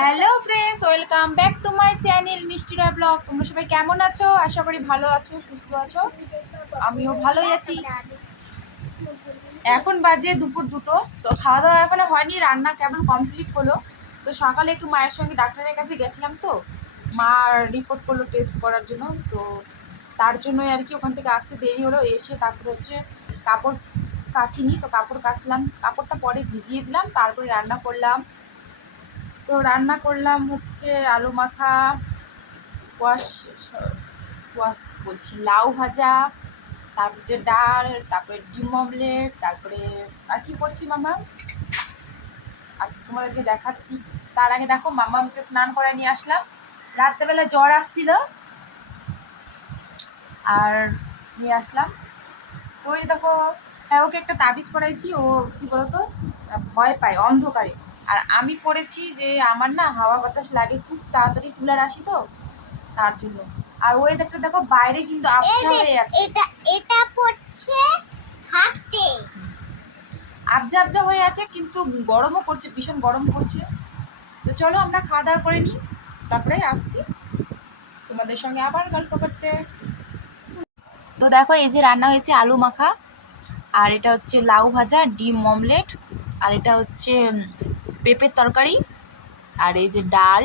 Hello friends, welcome back to my channel মিষ্টিরা blog. তোমরা সবাই কেমন আছো? আশা করি ভালো আছো, সুস্থ আছো। আমিও ভালোই আছি। এখন বাজে দুপুর দুটো, তো খাওয়া দাওয়া এখনও হয়নি, রান্না কেমন কমপ্লিট হলো? তো সকালে একটু মায়ের সঙ্গে ডাক্তারের কাছে গেছিলাম তো। মা রিপোর্ট করল টেস্ট করার জন্য, তো তার জন্যই আর কি ওখান থেকে আসতে দেরি হলো, এসে তারপরে হচ্ছে কাপড় কাচিনি, তো কাপড় কাচলাম। কাপড়টা পরে ভিজিয়ে দিলাম, তারপরে রান্না করলাম। তো রান্না করলাম হচ্ছে আলু মাখা কোয়াশ কোয়াশ বলছি, লাউ ভাজা, তারপরে ডাল, তারপরে ডিম অমলেট, তারপরে, আর কি করছি মামা? আজকে তোমাদেরকে দেখাচ্ছি। তার আগে দেখো মামা আমাকে স্নান করে নিয়ে আসলাম। রাত্রেবেলা জ্বর আসছিল। আর নিয়ে আসলাম। তো ওই দেখো হ্যাঁ ওকে একটা তাবিজ পড়াইছি ও কি বলতো? ভয় পায়, অন্ধকারে। আর আমি করেছি যে আমার না হাওয়া বাতাস লাগে খুব তাড়াতাড়ি তুলার আসি তো তার জন্য। আর ওয়েদারটা দেখো বাইরে কিন্তু আবছা হয়ে আছে। এটা এটা পড়ছে হাতে আবজা আবজা হয়ে আছে কিন্তু গরমও করছে ভীষণ গরম করছে তো চলো আমরা খাওয়া দাওয়া করে নিই তারপরে আসছি তোমাদের সঙ্গে আবার গল্প করতে। তো দেখো এই যে রান্না হয়েছে আলু মাখা আর এটা হচ্ছে লাউ ভাজা ডিম অমলেট আর এটা হচ্ছে পেঁপের তরকারি আর এই যে ডাল,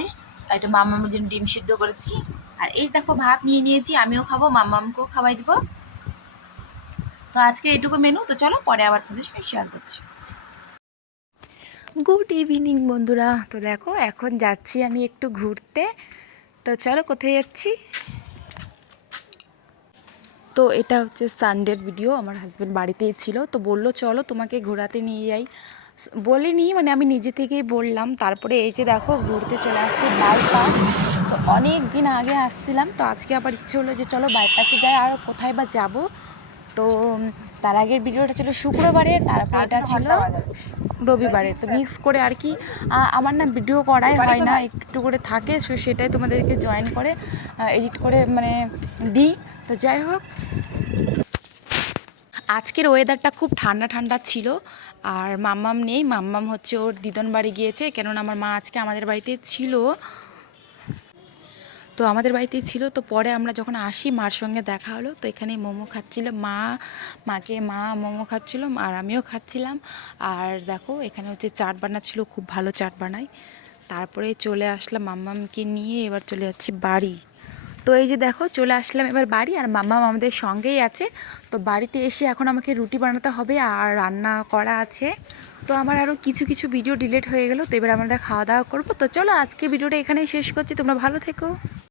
এটা মামামের জন্য ডিম সিদ্ধ করেছি। আর এই দেখো ভাত নিয়ে নিয়েছি, আমিও খাব, মামামকেও খাওয়াই দিব। তো আজকে এইটুকু মেনু তো চলো পরে আবার তোমাদের সঙ্গে শেয়ার করছি। গুড ইভিনিং বন্ধুরা। তো দেখো, এখন যাচ্ছি আমি একটু ঘুরতে। তো চলো, কোথায় যাচ্ছি? তো এটা হচ্ছে সানডের ভিডিও আমার হাজব্যান্ড বাড়িতেই ছিল। তো বলল, চলো তোমাকে ঘোরাতে নিয়ে যাই। বলিনি মানে আমি নিজে থেকেই বললাম। তারপরে এই যে দেখো ঘুরতে চলে আসছে বাইপাস তো অনেক দিন আগে আসছিলাম তো আজকে আবার ইচ্ছে হলো যে চলো বাইপাসে যাই আর কোথায় বা যাব। তো তার আগের ভিডিওটা ছিল শুক্রবারে তারপরে এটা ছিল রবিবারে। তো মিক্স করে আর কি আমার না ভিডিও করাই হয় না একটু করে থাকে সো সেটাই তোমাদেরকে জয়েন করে এডিট করে মানে দিই। তো যাই হোক আজকের ওয়েদারটা খুব ঠান্ডা ঠান্ডা ছিল, আর মাম্মাম নেই। মাম্মাম হচ্ছে ওর দিদন বাড়ি গিয়েছে, কেননা আমার মা আজকে আমাদের বাড়িতে ছিল। তো আমাদের বাড়িতে ছিল, তো পরে আমরা যখন আসি, মার সঙ্গে দেখা হলো। তো এখানে মোমো খাচ্ছিল, মা, মাকে মা মোমো খাচ্ছিল, আর আমিও খাচ্ছিলাম। আর দেখো, এখানে হচ্ছে চাট বানা ছিল খুব ভালো চাট বানায়। তারপরে চলে আসলাম মাম্মামকে নিয়ে, এবার চলে যাচ্ছি বাড়ি। তো এই যে দেখো, চলে আসলাম এবার বাড়ি আর মাম্মা আমাদের সঙ্গেই আছে। তো বাড়িতে এসে এখন আমাকে রুটি বানাতে হবে আর রান্না করা আছে। তো আমার আরও কিছু কিছু ভিডিও ডিলিট হয়ে গেলো, তো এবার আমরা খাওয়া দাওয়া করব। তো চলো আজকে ভিডিওটা এখানেই শেষ করছি, তোমরা ভালো থেকো।